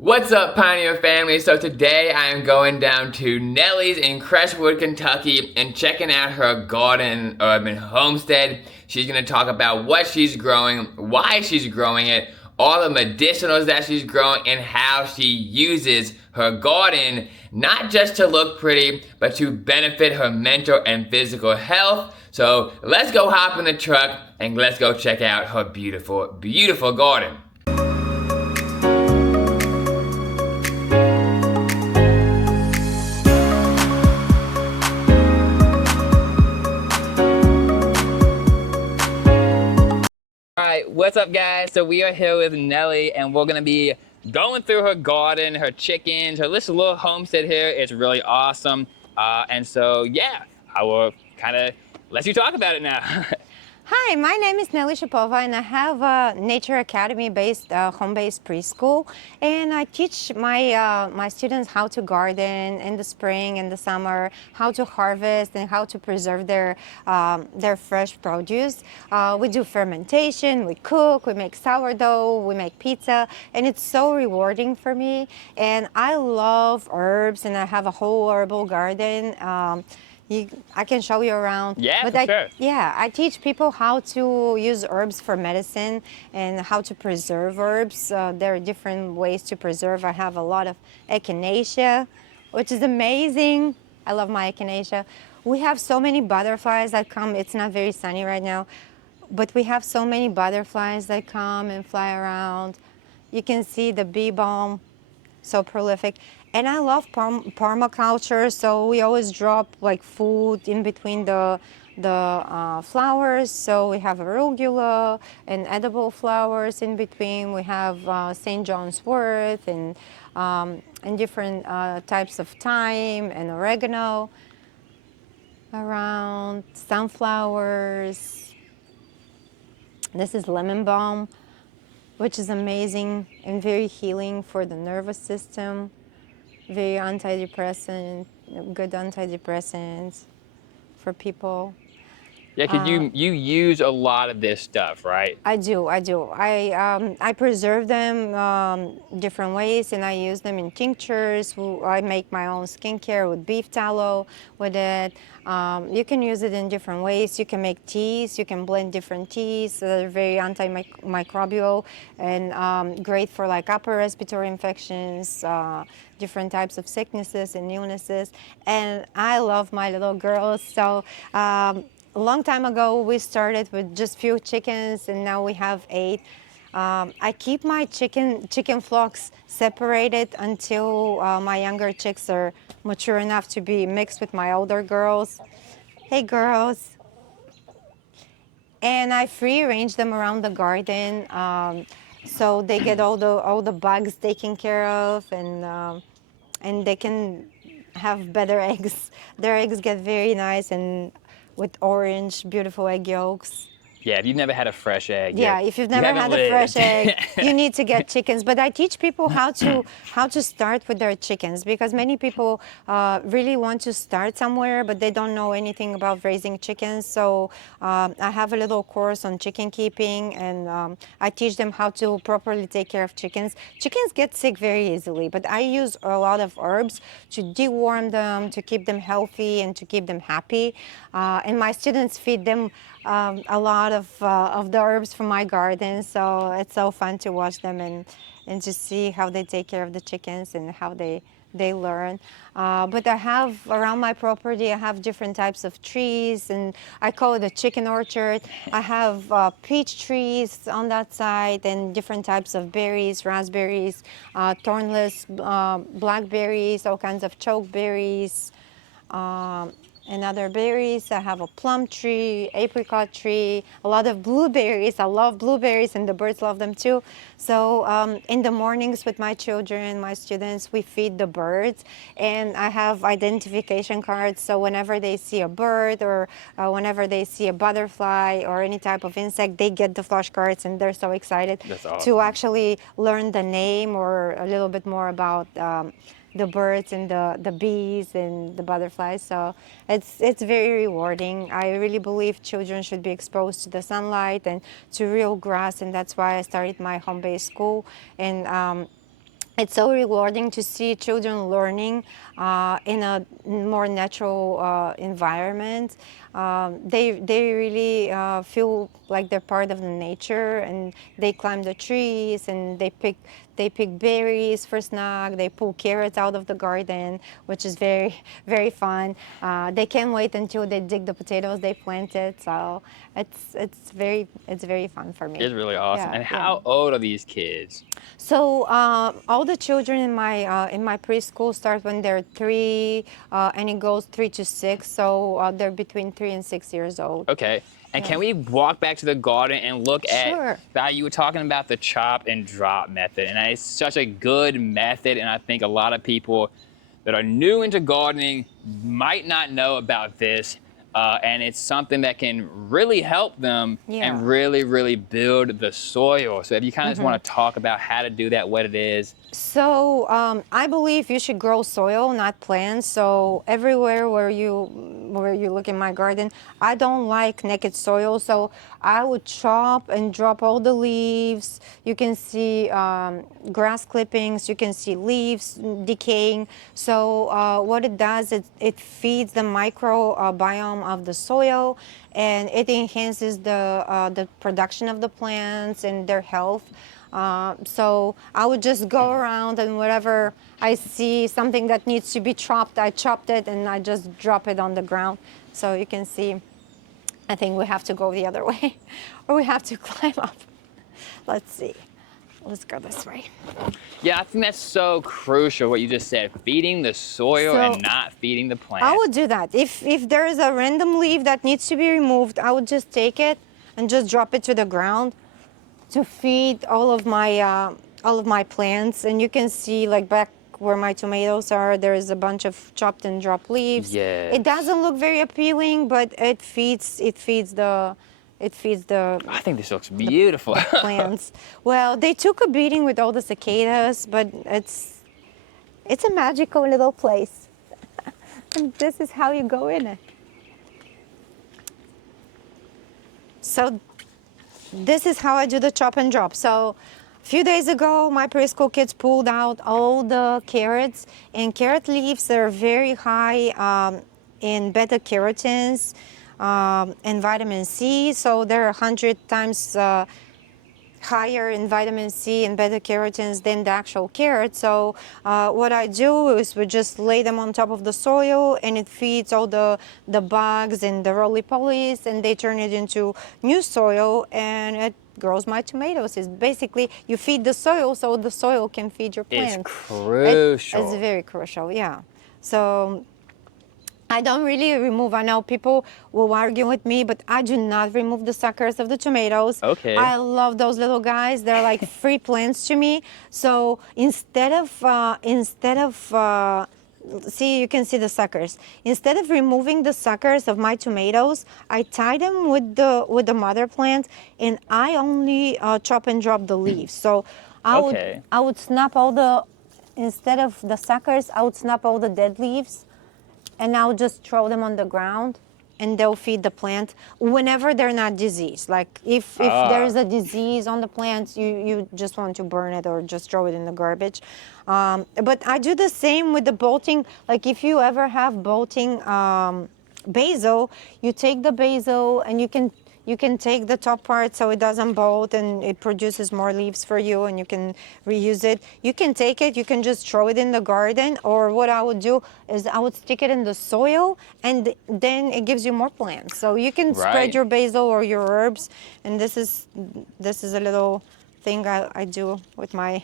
What's up, Pioneer family? So today I am going down to Nelly's in Crestwood, Kentucky and checking out her garden urban homestead. She's going to talk about what she's growing, why she's growing it, all the medicinals that she's growing, and how she uses her garden not just to look pretty, but to benefit her mental and physical health. So let's go hop in the truck and let's go check out her beautiful, beautiful garden. Alright, what's up guys? So we are here with Nelly and we're gonna be going through her garden, her chickens, her little homestead here. It's really awesome. And so yeah, I will kind of let you talk about it now. Hi, my name is Nelly and I have a Nature Academy-based, home-based preschool, and I teach my students how to garden in the spring and the summer, how to harvest and how to preserve their fresh produce. We do fermentation, we cook, we make sourdough, we make pizza, and it's so rewarding for me. And I love herbs, and I have a whole herbal garden. I can show you around. Yeah, but for sure. Yeah, I teach people how to use herbs for medicine and how to preserve herbs. There are different ways to preserve. I have a lot of echinacea, which is amazing. I love my echinacea. We have so many butterflies that come. It's not very sunny right now, but we have so many butterflies that come and fly around. You can see the bee balm, so prolific. And I love permaculture, so we always drop like food in between the flowers. So we have arugula and edible flowers in between. We have St. John's wort and different types of thyme and oregano around, sunflowers. This is lemon balm, which is amazing and very healing for the nervous system. Very antidepressant, good antidepressants for people. Yeah, because you use a lot of this stuff, right? I do. I preserve them different ways, and I use them in tinctures. I make my own skincare with beef tallow with it. You can use it in different ways. You can make teas. You can blend different teas that are very antimicrobial and great for like upper respiratory infections, different types of sicknesses and illnesses. And I love my little girls, so. A long time ago, we started with just few chickens, and now we have 8. I keep my chicken flocks separated until my younger chicks are mature enough to be mixed with my older girls. Hey, girls. And I free range them around the garden, so they get all the bugs taken care of, and they can have better eggs. Their eggs get very nice and with orange, beautiful egg yolks. Yeah, if you've never had a fresh egg, Yeah, if you've you never haven't had lived. a fresh egg, you need to get chickens. But I teach people how to start with their chickens, because many people really want to start somewhere, but they don't know anything about raising chickens. So I have a little course on chicken keeping, and I teach them how to properly take care of chickens. Chickens get sick very easily, but I use a lot of herbs to deworm them, to keep them healthy, and to keep them happy. And my students feed them a lot of the herbs from my garden, so it's so fun to watch them and to see how they take care of the chickens and how they learn. But I have around my property, I have different types of trees, and I call it a chicken orchard. I have peach trees on that side and different types of berries, raspberries, thornless blackberries, all kinds of chokeberries. And other berries. I have a plum tree, apricot tree, a lot of blueberries. I love blueberries, and the birds love them too. So in the mornings with my children, my students, we feed the birds, and I have identification cards. So whenever they see a bird or whenever they see a butterfly or any type of insect, they get the flashcards, and they're so excited to actually learn the name or a little bit more about the birds and the bees and the butterflies. So it's very rewarding. I really believe children should be exposed to the sunlight and to real grass, and that's why I started my home-based school. And it's so rewarding to see children learning in a more natural environment. They really feel like they're part of the nature, and they climb the trees and they pick berries for snack. They pull carrots out of the garden, which is very fun. They can't wait until they dig the potatoes they planted. So it's very fun for me. It's really awesome. Yeah, And yeah. how old are these kids? So all the children in my preschool start when they're 3, and it goes 3 to 6. So they're between 3 and 6 years old. Okay. And Yeah. can we walk back to the garden and look at Sure. that? You were talking about the chop and drop method, and it's such a good method. And I think a lot of people that are new into gardening might not know about this. And it's something that can really help them Yeah. and really build the soil. So if you kind of just want to talk about how to do that, what it is. So I believe you should grow soil, not plants. So everywhere where you look in my garden, I don't like naked soil. So I would chop and drop all the leaves. You can see grass clippings. You can see leaves decaying. So what it does, it feeds the microbiome of the soil, and it enhances the production of the plants and their health. So I would just go around, and wherever I see something that needs to be chopped, I chopped it and I just drop it on the ground. So you can see, I think we have to go the other way, or we have to climb up. Let's see. Let's go this way. Yeah, I think that's so crucial what you just said, feeding the soil So, and not feeding the plant. I would do that. If there is a random leaf that needs to be removed, I would just take it and just drop it to the ground to feed all of my plants. And you can see, like, back where my tomatoes are, there is a bunch of chopped and dropped leaves. Yes. It doesn't look very appealing, but it feeds the I think this looks beautiful. plants. Well, they took a beating with all the cicadas, but it's a magical little place. And this is how you go in it. So this is how I do the chop and drop. So a few days ago, my preschool kids pulled out all the carrots, and carrot leaves are very high in beta carotenes and vitamin C. So they're 100 times higher in vitamin C and beta carotenes than the actual carrot. So what I do is we just lay them on top of the soil, and it feeds all the bugs and the roly-polies, and they turn it into new soil, and it grows my tomatoes. It's basically, you feed the soil so the soil can feed your plants. It's crucial. It's very crucial, yeah. So I don't really remove. I know people will argue with me, but I do not remove the suckers of the tomatoes. Okay. I love those little guys. They're like free plants to me. So instead of see, you can see the suckers. Instead of removing the suckers of my tomatoes, I tie them with the mother plant, and I only chop and drop the leaves. So I would snap all the, instead of the suckers, I would snap all the dead leaves, and I'll just throw them on the ground, and they'll feed the plant whenever they're not diseased. Like if there's a disease on the plants, you just want to burn it or just throw it in the garbage. But I do the same with the bolting. Like if you ever have bolting basil, you take the basil and you can take the top part so it doesn't bolt and it produces more leaves for you, and you can reuse it. You can take it, you can just throw it in the garden, or what I would do is I would stick it in the soil, and then it gives you more plants. So you can spread your basil or your herbs, and this is a little thing I do with my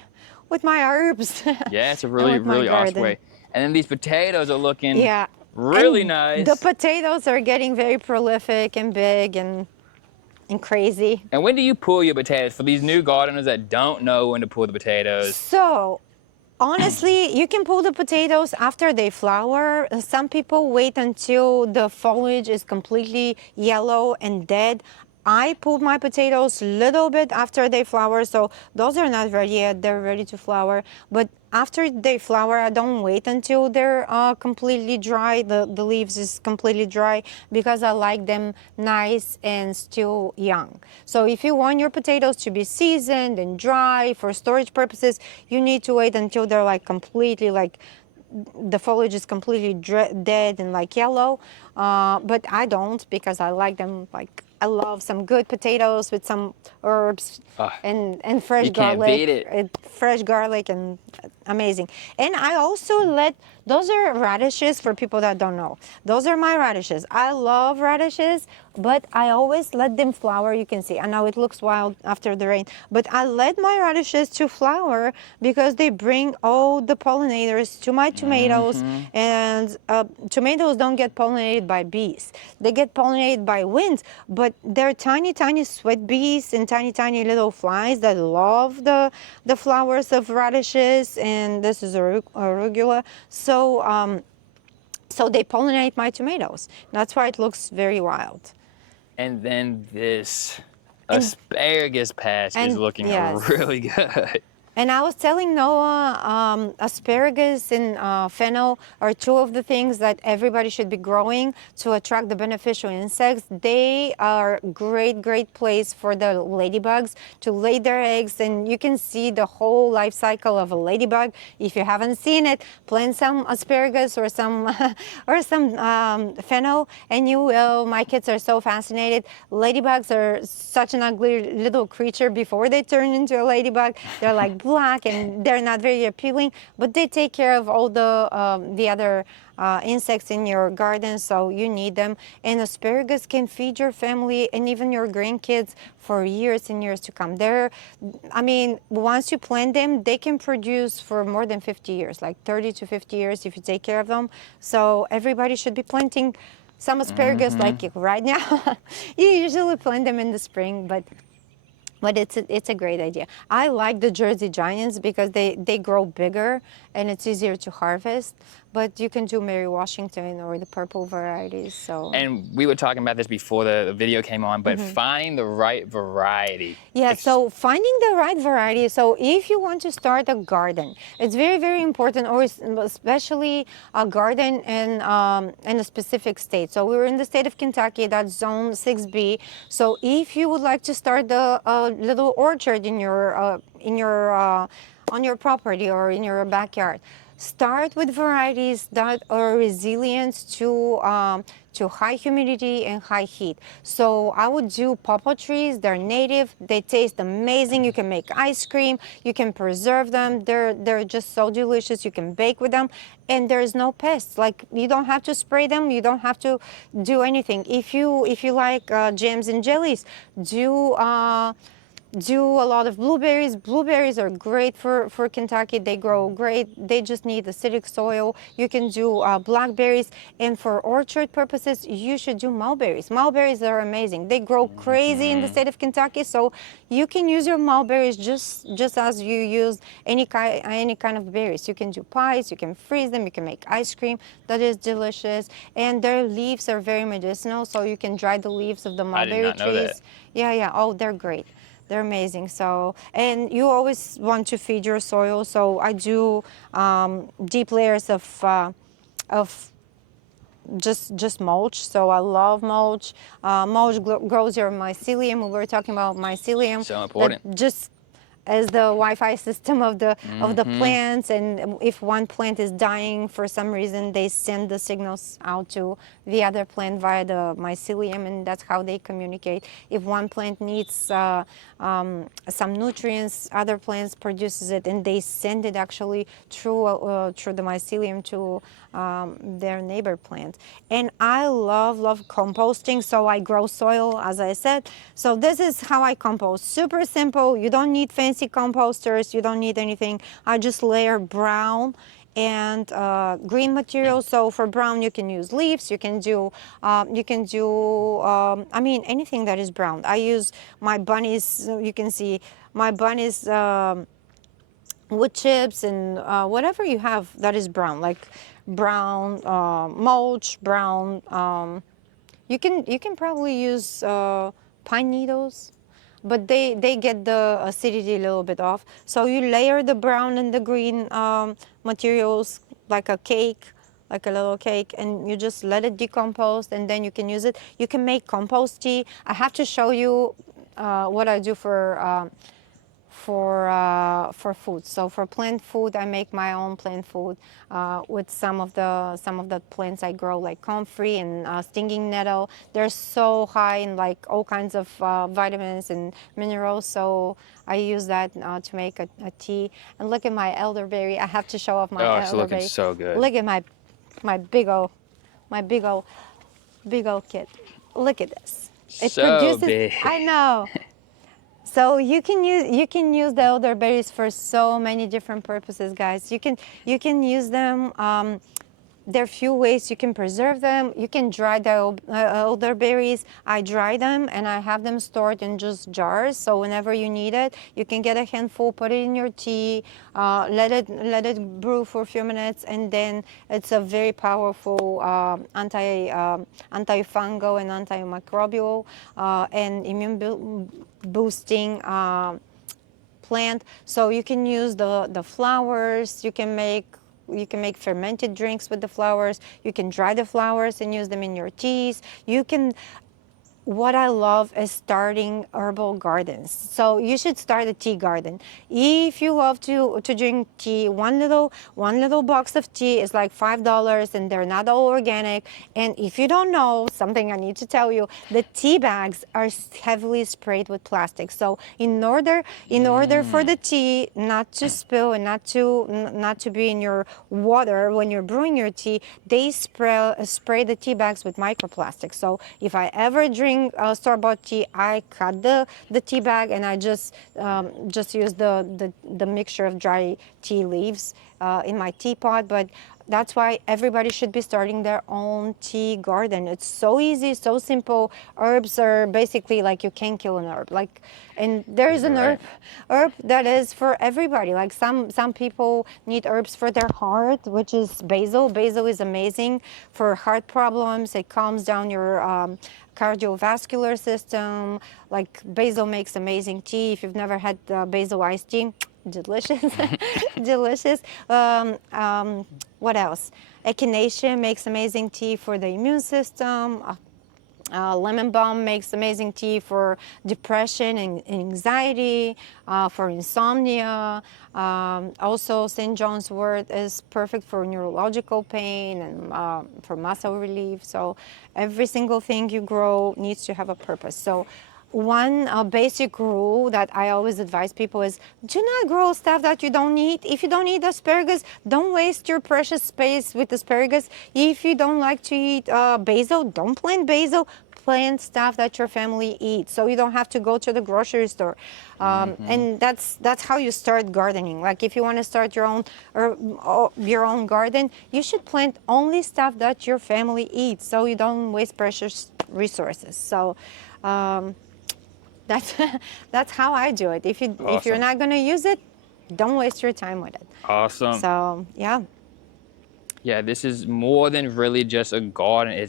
herbs. Yeah, it's a really awesome way. And then these potatoes are looking really nice. The potatoes are getting very prolific and big and crazy. And when do you pull your potatoes? For these new gardeners that don't know when to pull the potatoes. So, honestly, you can pull the potatoes after they flower. Some people wait until the foliage is completely yellow and dead. I pulled my potatoes a little bit after they flower, so those are not ready yet. They're ready to flower. But after they flower, I don't wait until they're completely dry. The leaves is completely dry because I like them nice and still young. So if you want your potatoes to be seasoned and dry for storage purposes, you need to wait until they're like completely like the foliage is completely dead and like yellow, but I don't, because I like them like, I love some good potatoes with some herbs and fresh You can't garlic. beat it. Fresh garlic and amazing. And I also let, those are radishes for people that don't know. Those are my radishes. I love radishes, but I always let them flower. You can see, I know it looks wild after the rain, but I let my radishes to flower because they bring all the pollinators to my tomatoes. And tomatoes don't get pollinated by bees. They get pollinated by wind, but they're tiny, tiny sweat bees and tiny, tiny little flies that love the flowers of radishes. And this is arugula. So they pollinate my tomatoes. That's why it looks very wild. And then this And- asparagus patch is looking yes. really good. And I was telling Noah, asparagus and fennel are two of the things that everybody should be growing to attract the beneficial insects. They are great, great place for the ladybugs to lay their eggs, and you can see the whole life cycle of a ladybug. If you haven't seen it, plant some asparagus or some or some fennel, and you will. My kids are so fascinated. Ladybugs are such an ugly little creature before they turn into a ladybug. They're like black and they're not very appealing, but they take care of all the other insects in your garden, so you need them. And asparagus can feed your family and even your grandkids for years and years to come. I mean, once you plant them, they can produce for more than 50 years, like 30 to 50 years if you take care of them. So everybody should be planting some asparagus like right now. You usually plant them in the spring, but it's a great idea. I like the Jersey Giants because they grow bigger and it's easier to harvest. But you can do Mary Washington or the purple varieties. So. And we were talking about this before the video came on, but finding the right variety. Yeah, so finding the right variety. So if you want to start a garden, it's very, very important, or especially a garden in a specific state. So we're in the state of Kentucky, that's zone 6B. So if you would like to start a little orchard in your on your property or in your backyard, start with varieties that are resilient to high humidity and high heat. So I would do pawpaw trees. They're native. They taste amazing. You can make ice cream. You can preserve them. They're just so delicious. You can bake with them, and there's no pests. Like, you don't have to spray them. You don't have to do anything. If you like jams and jellies, do a lot of blueberries. Blueberries are great for Kentucky. They grow great. They just need acidic soil. You can do blackberries. And for orchard purposes, you should do mulberries. Mulberries are amazing. They grow crazy in the state of Kentucky. So you can use your mulberries just as you use any kind of berries. You can do pies. You can freeze them. You can make ice cream. That is delicious. And their leaves are very medicinal. So you can dry the leaves of the mulberry trees. I did not know that. Yeah. Oh, they're great. They're amazing. So, and you always want to feed your soil. So I do deep layers of just mulch. So I love mulch. Mulch grows your mycelium. We were talking about mycelium. So important. That just as the Wi-Fi system of the plants, and if one plant is dying for some reason, they send the signals out to the other plant via the mycelium, and that's how they communicate. If one plant needs some nutrients, other plants produces it, and they send it actually through the mycelium to their neighbor plant. And I love composting, so I grow soil, as I said. So this is how I compost. Super simple. You don't need fancy composters. You don't need anything. I just layer brown and green material. So for brown, you can use leaves. You can do I mean, anything that is brown. I use my bunnies. You can see my bunnies wood chips and whatever you have that is brown, like brown mulch, brown. You can probably use pine needles. but they get the acidity a little bit off. So you layer the brown and the green materials like a cake, like a little cake, and you just let it decompose, and then you can use it. You can make compost tea. I have to show you what I do for food. So for plant food, I make my own plant food with some of the plants I grow, like comfrey and stinging nettle. They're so high in like all kinds of vitamins and minerals. So I use that to make a tea. And look at my elderberry. I have to show off my Oh, it's elderberry. looking so good. Look at my big old kid. Look at this. It So produces. big. I know. So you can use the elderberries for so many different purposes, guys. You can use them. There are a few ways you can preserve them. You can dry the elderberries. I dry them and I have them stored in just jars. So whenever you need it, you can get a handful, put it in your tea, let it brew for a few minutes, and then it's a very powerful antifungal and antimicrobial and immune boosting plant. So you can use the flowers. You can make fermented drinks with the flowers. You can dry the flowers and use them in your teas. What I love is starting herbal gardens. So you should start a tea garden. If you love to drink tea, one little box of tea is like $5, and they're not all organic. And if you don't know something, I need to tell you, the tea bags are heavily sprayed with plastic. So in order for the tea not to spill and not to be in your water when you're brewing your tea, they spray the tea bags with microplastics. So if I ever drink store-bought tea, I cut the tea bag and I just use the mixture of dry tea leaves in my teapot. But that's why everybody should be starting their own tea garden. It's so easy, so simple. Herbs are basically like you can kill an herb. And there is an herb that is for everybody. Like some people need herbs for their heart, which is basil. Basil is amazing for heart problems. It calms down your cardiovascular system. Like basil makes amazing tea. If you've never had basil iced tea, delicious, delicious. What else? Echinacea makes amazing tea for the immune system. Lemon balm makes amazing tea for depression and anxiety, for insomnia. Also, St. John's wort is perfect for neurological pain and for muscle relief. So every single thing you grow needs to have a purpose. So one basic rule that I always advise people is do not grow stuff that you don't need. If you don't eat asparagus, don't waste your precious space with asparagus. If you don't like to eat basil, don't plant basil. Plant stuff that your family eats, so you don't have to go to the grocery store. And that's how you start gardening. Like if you want to start your own garden, you should plant only stuff that your family eats, so you don't waste precious resources. So that's how I do it. If you're not going to use it, don't waste your time with it. Awesome. So yeah. Yeah, this is more than really just a garden.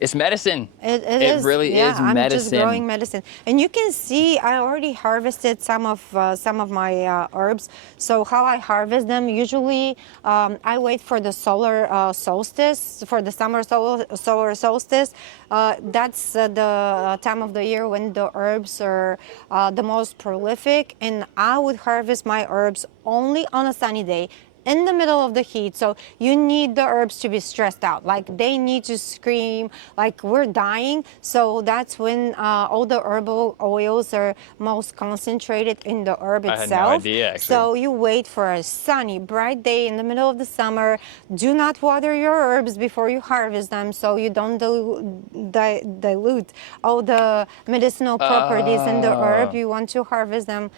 It's medicine. It is. Really is medicine. I'm just growing medicine. And you can see I already harvested some of my herbs. So how I harvest them, usually I wait for the solar solstice, for the summer solar solstice. That's the time of the year when the herbs are the most prolific. And I would harvest my herbs only on a sunny day, in the middle of the heat. So you need the herbs to be stressed out. Like they need to scream like we're dying. So that's when all the herbal oils are most concentrated in the herb itself. I had no idea, actually. So you wait for a sunny, bright day in the middle of the summer. Do not water your herbs before you harvest them, so you don't dilute all the medicinal properties in the herb. You want to harvest them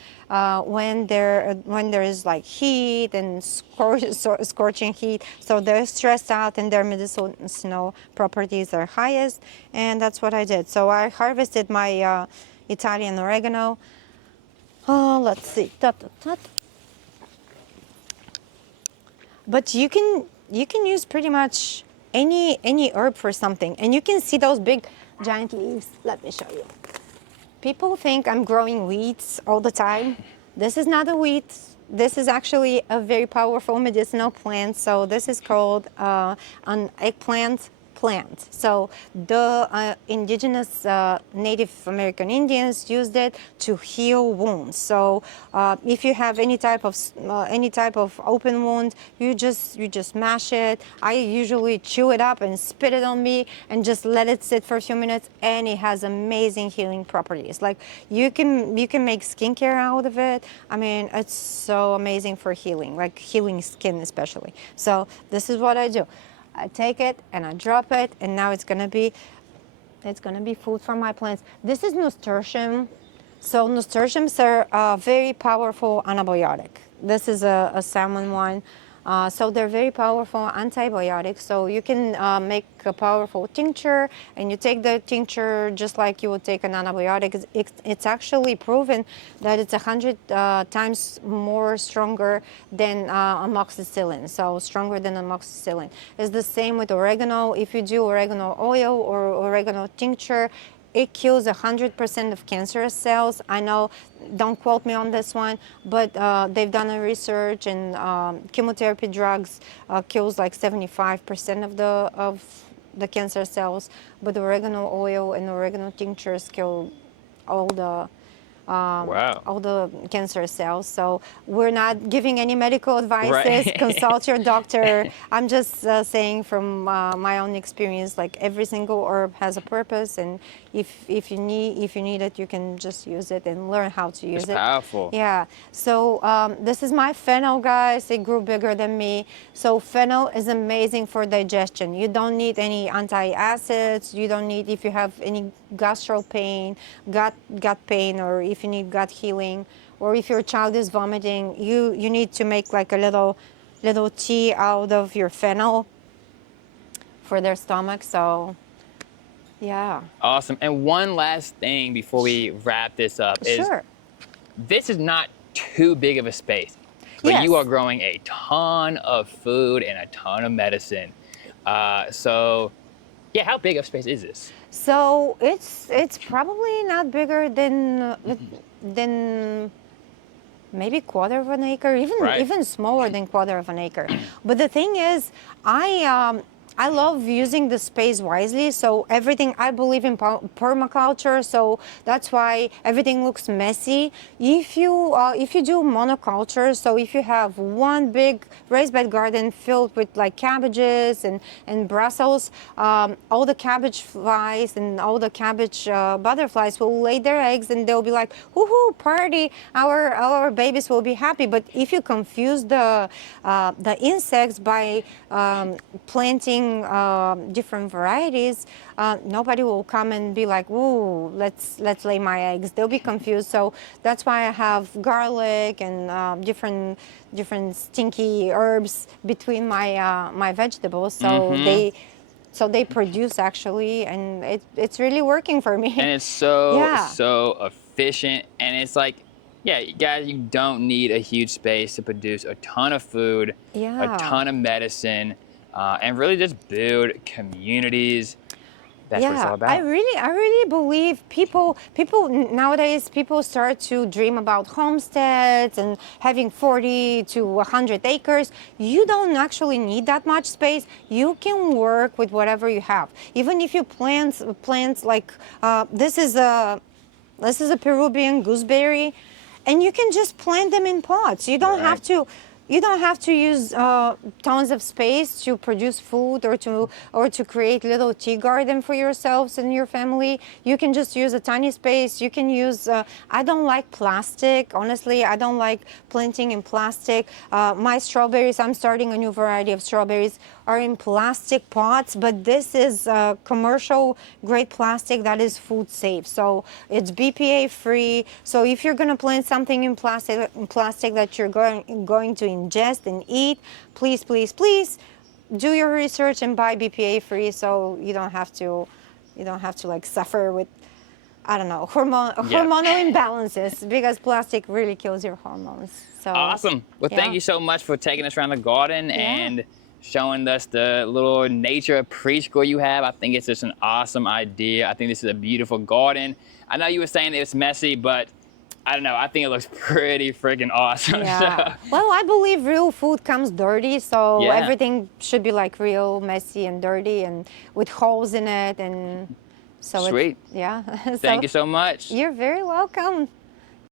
when there is like heat and scorching heat, so they're stressed out and their medicinal properties are highest. And that's what I did. So I harvested my Italian oregano. Let's see. But you can use pretty much any herb for something, and you can see those big giant leaves. Let me show you. People think I'm growing weeds all the time. This is not a weed. This is actually a very powerful medicinal plant. So this is called an eggplant plant. So the indigenous Native American Indians used it to heal wounds. So if you have any type of open wound, you just mash it. I usually chew it up and spit it on me and just let it sit for a few minutes, and it has amazing healing properties. Like you can make skincare out of it. I mean, it's so amazing for healing, like healing skin especially. So this is what I do. I take it and I drop it, and now it's gonna be food for my plants. This is nasturtium. So nasturtiums are a very powerful antibiotic. This is a salmon one. So they're very powerful antibiotics. So you can make a powerful tincture, and you take the tincture just like you would take an antibiotic. It's actually proven that it's 100 times more stronger than amoxicillin. So stronger than amoxicillin. It's the same with oregano. If you do oregano oil or oregano tincture, it kills 100% of cancerous cells. I know, don't quote me on this one, but they've done a research, and chemotherapy drugs kills like 75% of the cancer cells, but oregano oil and oregano tinctures kill all the Wow. all the cancer cells. So we're not giving any medical advices. Right. Consult your doctor. I'm just saying from my own experience, like every single herb has a purpose, and if you need it, you can just use it and learn how to use It's it. powerful. Yeah. So this is my fennel, guys. It grew bigger than me. So fennel is amazing for digestion. You don't need any antacids. You don't need, if you have any gastro pain, gut pain, or if you need gut healing, or if your child is vomiting, you need to make like a little tea out of your fennel for their stomach. So yeah. Awesome. And one last thing before we wrap this up is Sure. this is not too big of a space, but you Yes. are growing a ton of food and a ton of medicine. So yeah, how big of space is this? So it's probably not bigger than maybe quarter of an acre, Right. even smaller than quarter of an acre. But the thing is, I love using the space wisely. So everything, I believe in permaculture, so that's why everything looks messy. If you do monoculture, so if you have one big raised bed garden filled with like cabbages and Brussels, all the cabbage flies and all the cabbage butterflies will lay their eggs, and they'll be like, woohoo, party, our babies will be happy. But if you confuse the insects by planting different varieties, nobody will come and be like, "Ooh, let's lay my eggs." They'll be confused. So that's why I have garlic and different stinky herbs between my vegetables. So they produce actually, and it's really working for me. And it's so Yeah. so efficient, and it's like, yeah, guys, you don't need a huge space to produce a ton of food, Yeah. a ton of medicine, and really just build communities. That's what it's all about. I really believe people nowadays, people start to dream about homesteads and having 40 to 100 acres. You don't actually need that much space. You can work with whatever you have. Even if you plant like this is a Peruvian gooseberry, and you can just plant them in pots. You don't have to. You don't have to use tons of space to produce food or to create little tea garden for yourselves and your family. You can just use a tiny space. You can use. I don't like plastic. Honestly, I don't like planting in plastic. My strawberries. I'm starting a new variety of strawberries, are in plastic pots, but this is commercial grade plastic that is food safe. So it's BPA free. So if you're gonna plant something in plastic that you're going to ingest and eat, please do your research and buy BPA free, so you don't have to like suffer with, I don't know, hormonal imbalances, because plastic really kills your hormones. So Awesome. Well, thank yeah. you so much for taking us around the garden and showing us the little nature preschool you have. I think it's just an awesome idea. I think this is a beautiful garden. I know you were saying it's messy, but I don't know. I think it looks pretty freaking awesome. Yeah. Well, I believe real food comes dirty, so Yeah. everything should be like real messy and dirty and with holes in it, and so Sweet. yeah. Thank you so much. You're very welcome.